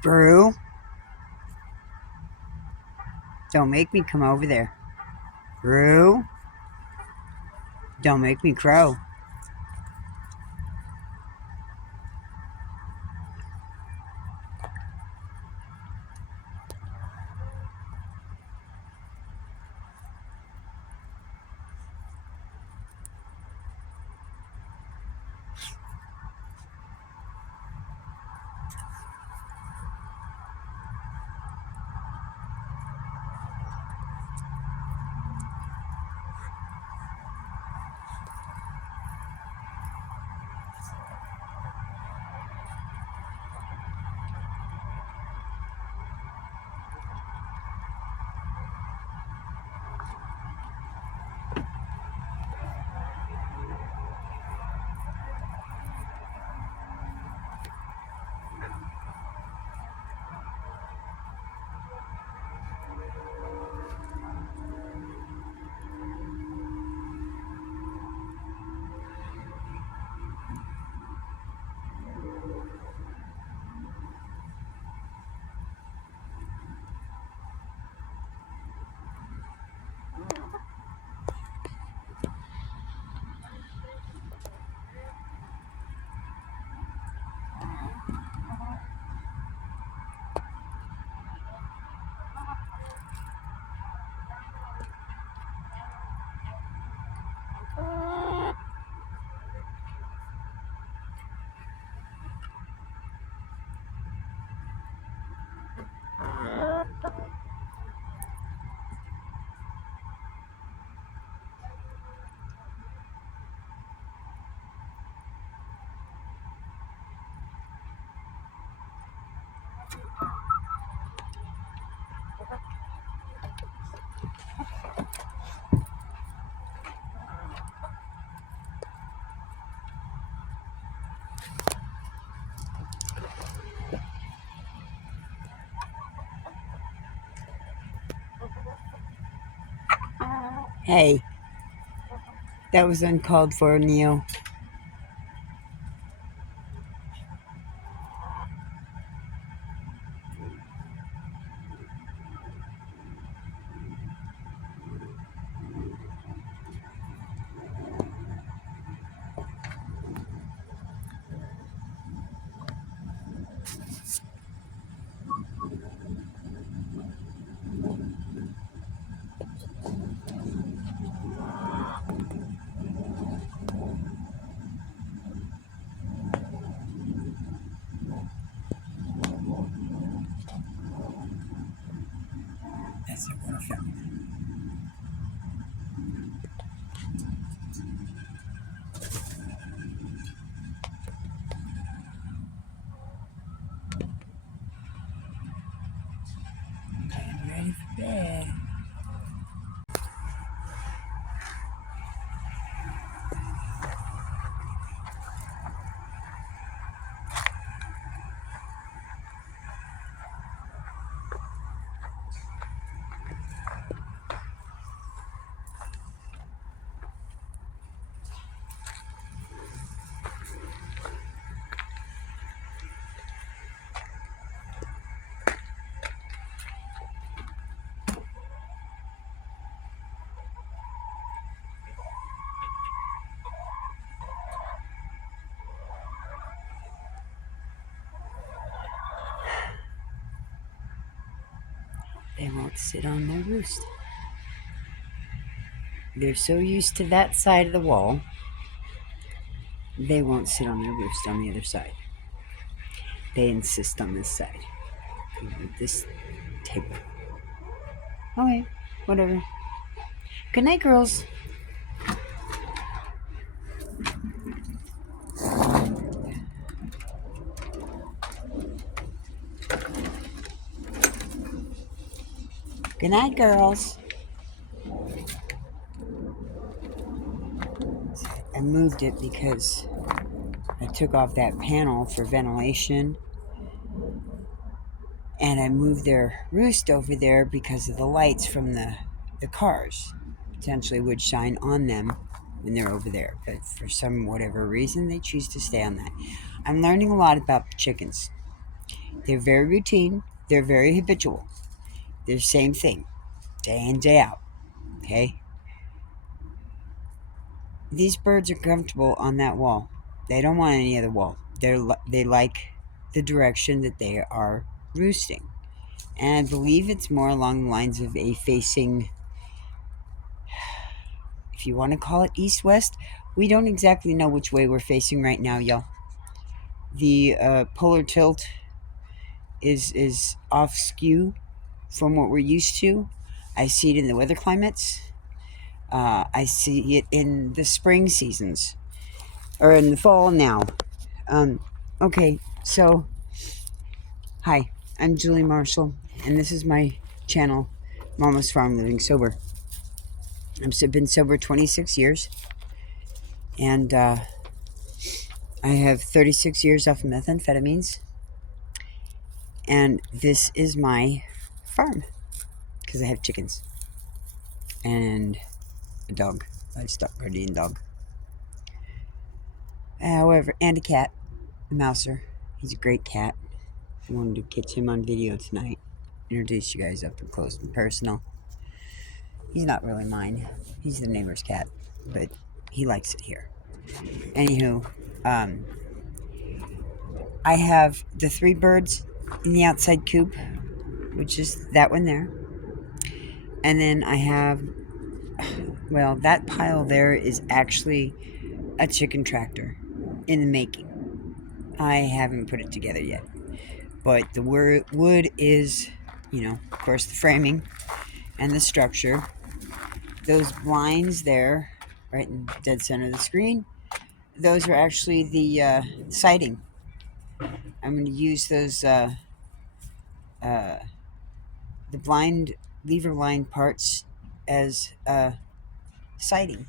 Brew, don't make me come over there. Brew, don't make me crow. Hey, that was uncalled for, Neil. That's it, what I found. I'm ready for bed. They won't sit on their roost. They're so used to that side of the wall, they won't sit on their roost on the other side. They insist on this side. This table. Okay, whatever. Good night, girls. Good night, girls. I moved it because I took off that panel for ventilation, and I moved their roost over there because of the lights from the cars potentially would shine on them when they're over there, but for some whatever reason they choose to stay on that. I'm learning a lot about chickens. They're very routine. They're very habitual. They're the same thing, day in, day out. Okay? These birds are comfortable on that wall. They don't want any other wall. They like the direction that they are roosting. And I believe it's more along the lines of a facing, if you want to call it east-west. We don't exactly know which way we're facing right now, y'all. The polar tilt is off skew from what we're used to. I see it in the weather climates. I see it in the spring seasons, or in the fall now. Um, okay, so hi, I'm Julie Marshall, and this is my channel, Mama's Farm Living Sober. I've been sober 26 years, and I have 36 years off of methamphetamines, and this is my farm because I have chickens and a dog, livestock guardian dog. However, and a cat, a mouser. He's a great cat. I wanted to catch him on video tonight. Introduce you guys up and close and personal. He's not really mine. He's the neighbor's cat, but he likes it here. Anywho, I have the 3 birds in the outside coop, which is that one there. And then I have, well, that pile there is actually a chicken tractor in the making. I haven't put it together yet. But the wood is, of course, the framing and the structure. Those blinds there, right in the dead center of the screen, those are actually the siding. I'm going to use those, the blind, lever line parts as siding.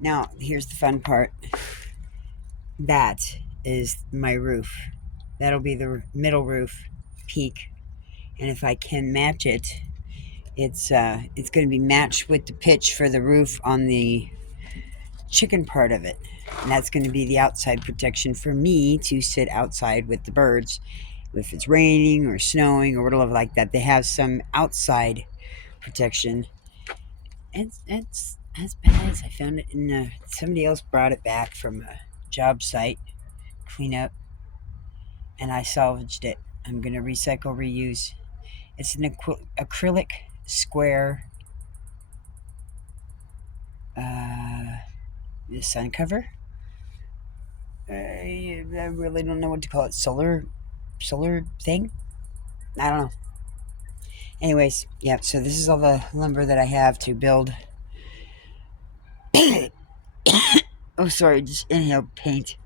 Now, here's the fun part. That is my roof. That'll be the middle roof peak. And if I can match it, it's going to be matched with the pitch for the roof on the chicken part of it. And that's going to be the outside protection for me to sit outside with the birds. If it's raining or snowing or whatever like that, they have some outside protection. It's as bad as I found it in somebody else brought it back from a job site cleanup, and I salvaged it. I'm going to recycle, reuse. It's an acrylic square sun cover. I really don't know what to call it. Solar thing? I don't know. Anyways, yeah, so this is all the lumber that I have to build. Oh, sorry, just inhaled paint.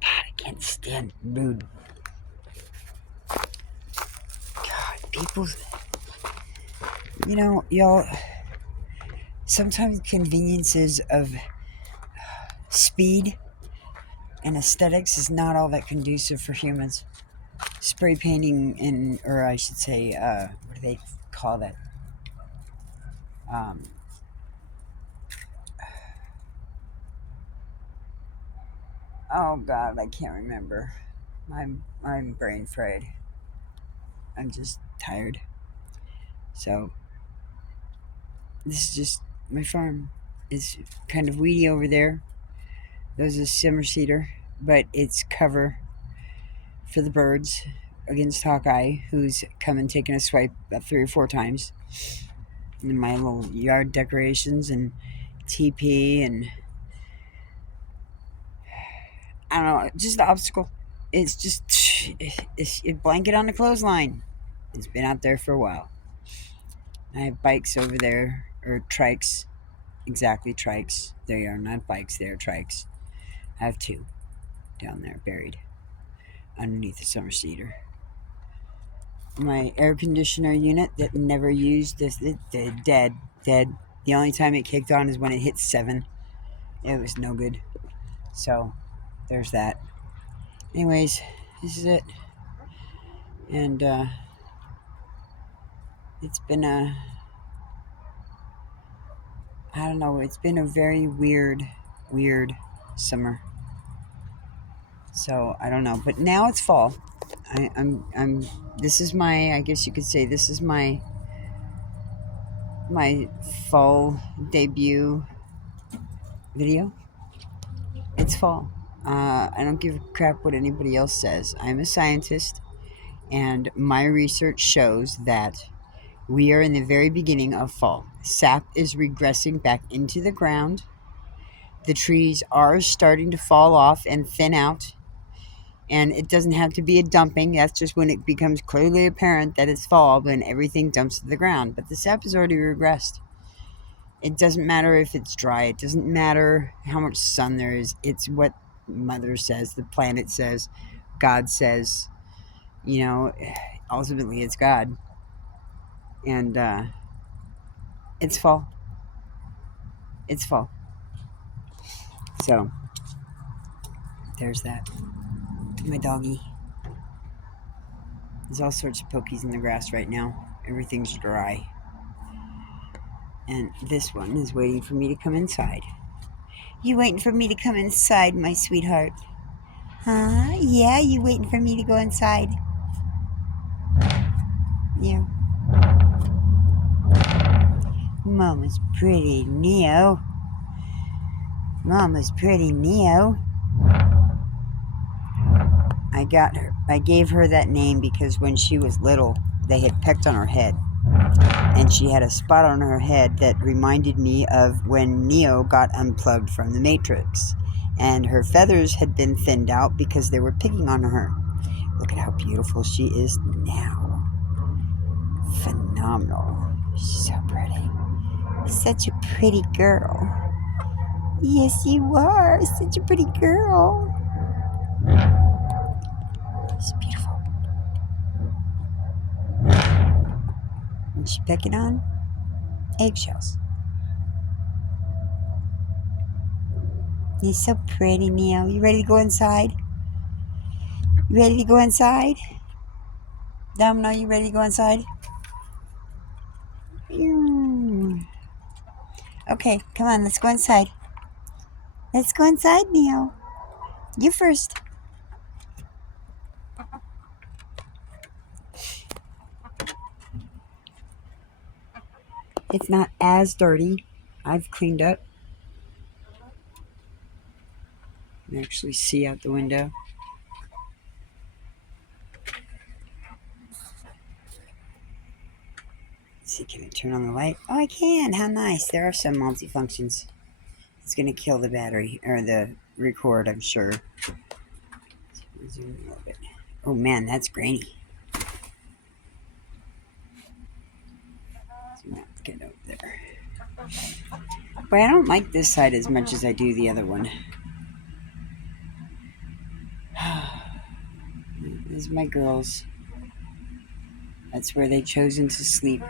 God, I can't stand mood. God, people, y'all, sometimes conveniences of speed and aesthetics is not all that conducive for humans. Spray painting or I should say, what do they call that? Oh God, I can't remember. I'm brain fried. I'm just tired. So this is just my farm. It's kind of weedy over there. There's a simmer cedar, but it's cover for the birds against Hawkeye, who's come and taken a swipe about 3 or 4 times. And my little yard decorations and TP and I don't know, just the obstacle. It's just it's a blanket on the clothesline. It's been out there for a while. I have bikes over there, or trikes. Exactly, trikes. They are not bikes, they are trikes. I have 2 down there buried underneath the summer cedar. My air conditioner unit that never used, dead. The only time it kicked on is when it hit 7. It was no good. So, there's that. Anyways, this is it. And it's been I don't know, it's been a very weird summer. So, I don't know. But now it's fall. This is my, I guess you could say, this is my fall debut video. It's fall. I don't give a crap what anybody else says. I'm a scientist, and my research shows that we are in the very beginning of fall. Sap is regressing back into the ground. The trees are starting to fall off and thin out. And it doesn't have to be a dumping. That's just when it becomes clearly apparent that it's fall, when everything dumps to the ground. But the sap has already regressed. It doesn't matter if it's dry. It doesn't matter how much sun there is. It's what Mother says, the planet says, God says. You know, ultimately it's God. And it's fall. It's fall. So, there's that. My doggy. There's all sorts of pokies in the grass right now. Everything's dry. And this one is waiting for me to come inside. You waiting for me to come inside, my sweetheart? Huh? Yeah, you waiting for me to go inside? Yeah. Mama's pretty, Neo. Mama's pretty, Neo. I gave her that name because when she was little, they had pecked on her head. And she had a spot on her head that reminded me of when Neo got unplugged from the Matrix. And her feathers had been thinned out because they were picking on her. Look at how beautiful she is now. Phenomenal. She's so pretty. Such a pretty girl. Yes, you are. Such a pretty girl. She's beautiful. What's she pecking on? Eggshells. You're so pretty, Neo. You ready to go inside? You ready to go inside? Domino, you ready to go inside? Okay, come on, let's go inside. Let's go inside, Neo. You first. It's not as dirty. I've cleaned up. You can actually see out the window. Let's see, can I turn on the light? Oh, I can. How nice. There are some multifunctions. It's going to kill the battery, or the record, I'm sure. Zoom in a little bit. Oh, man, that's grainy. So let's get over there. But I don't like this side as much as I do the other one. These are my girls. That's where they've chosen to sleep.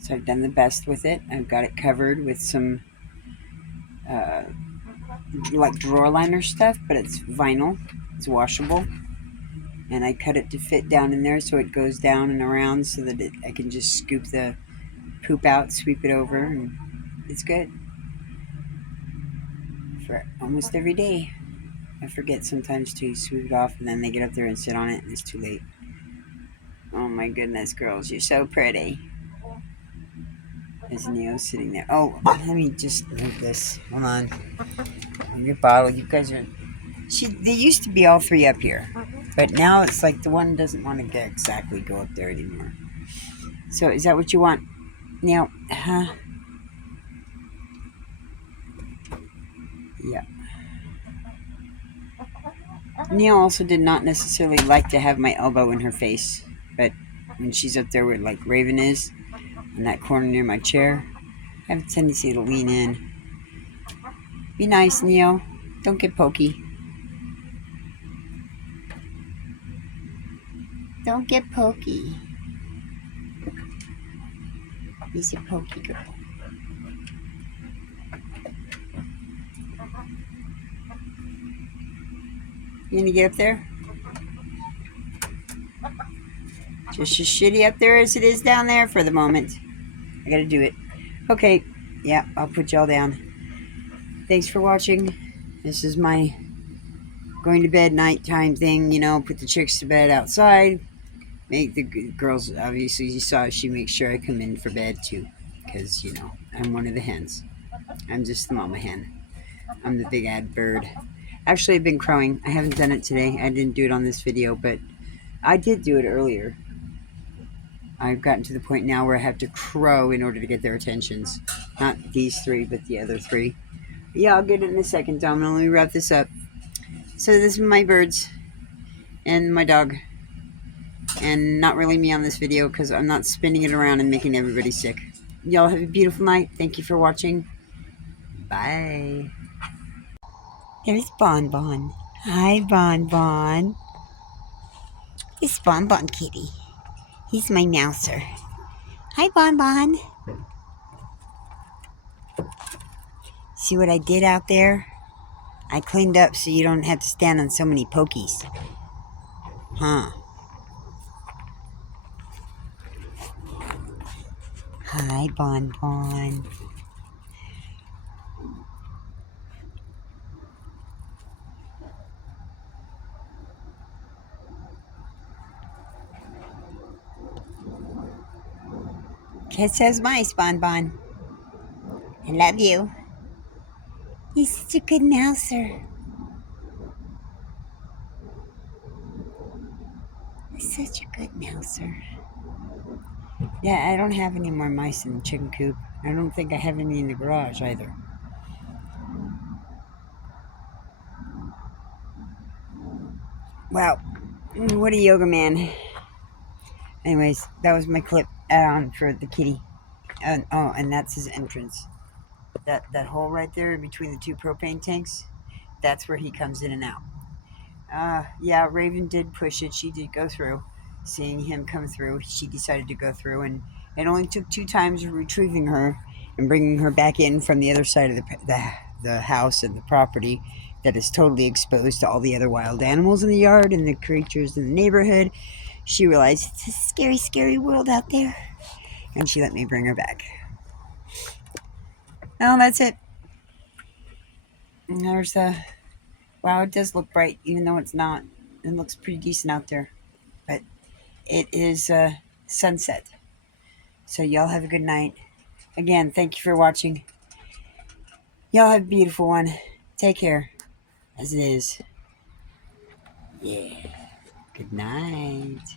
So I've done the best with it. I've got it covered with some like drawer liner stuff, but it's vinyl. It's washable. And I cut it to fit down in there so it goes down and around so that I can just scoop the poop out, sweep it over, and it's good. For almost every day. I forget sometimes to sweep it off, and then they get up there and sit on it, and it's too late. Oh my goodness, girls, you're so pretty. There's Neo sitting there. Oh, let me just move this. Hold on. Your bottle. You guys are... They used to be all three up here. But now it's like the one doesn't want to exactly go up there anymore. So is that what you want? Neo? Huh? Yeah. Neo also did not necessarily like to have my elbow in her face. But when she's up there where like Raven is, in that corner near my chair, I have a tendency to lean in. Be nice, Neo. Don't get pokey. Don't get pokey. He's a pokey girl. You gonna get up there? Just as shitty up there as it is down there for the moment. I gotta do it. Okay. Yeah, I'll put y'all down. Thanks for watching. This is my going to bed nighttime thing, put the chicks to bed outside. Make the girls, obviously, you saw she makes sure I come in for bed too. Because, I'm one of the hens. I'm just the mama hen. I'm the big ad bird. Actually, I've been crowing. I haven't done it today. I didn't do it on this video, but I did do it earlier. I've gotten to the point now where I have to crow in order to get their attentions. Not these three, but the other three. Yeah, I'll get it in a second, Domino. Let me wrap this up. So this is my birds and my dog. And not really me on this video because I'm not spinning it around and making everybody sick. Y'all have a beautiful night. Thank you for watching. Bye. There's Bon Bon. Hi, Bon Bon. This Bon Bon kitty. He's my mouser. Hi, Bon Bon. See what I did out there? I cleaned up so you don't have to stand on so many pokies. Huh. Hi, Bon Bon. Kiss says mice, Bon Bon. I love you. He's such a good mouser. He's such a good mouser. Yeah, I don't have any more mice in the chicken coop. I don't think I have any in the garage either. Wow. What a yoga man. Anyways, that was my clip add-on for the kitty. And that's his entrance. That hole right there between the two propane tanks, that's where he comes in and out. Yeah, Raven did push it. She did go through. Seeing him come through, she decided to go through, and it only took 2 times of retrieving her and bringing her back in from the other side of the house and the property that is totally exposed to all the other wild animals in the yard and the creatures in the neighborhood. She realized it's a scary, scary world out there, and she let me bring her back. Well, that's it. And there's the... Wow, it does look bright, even though it's not. It looks pretty decent out there. But it is sunset. So y'all have a good night. Again, thank you for watching. Y'all have a beautiful one. Take care. As it is. Yeah. Good night.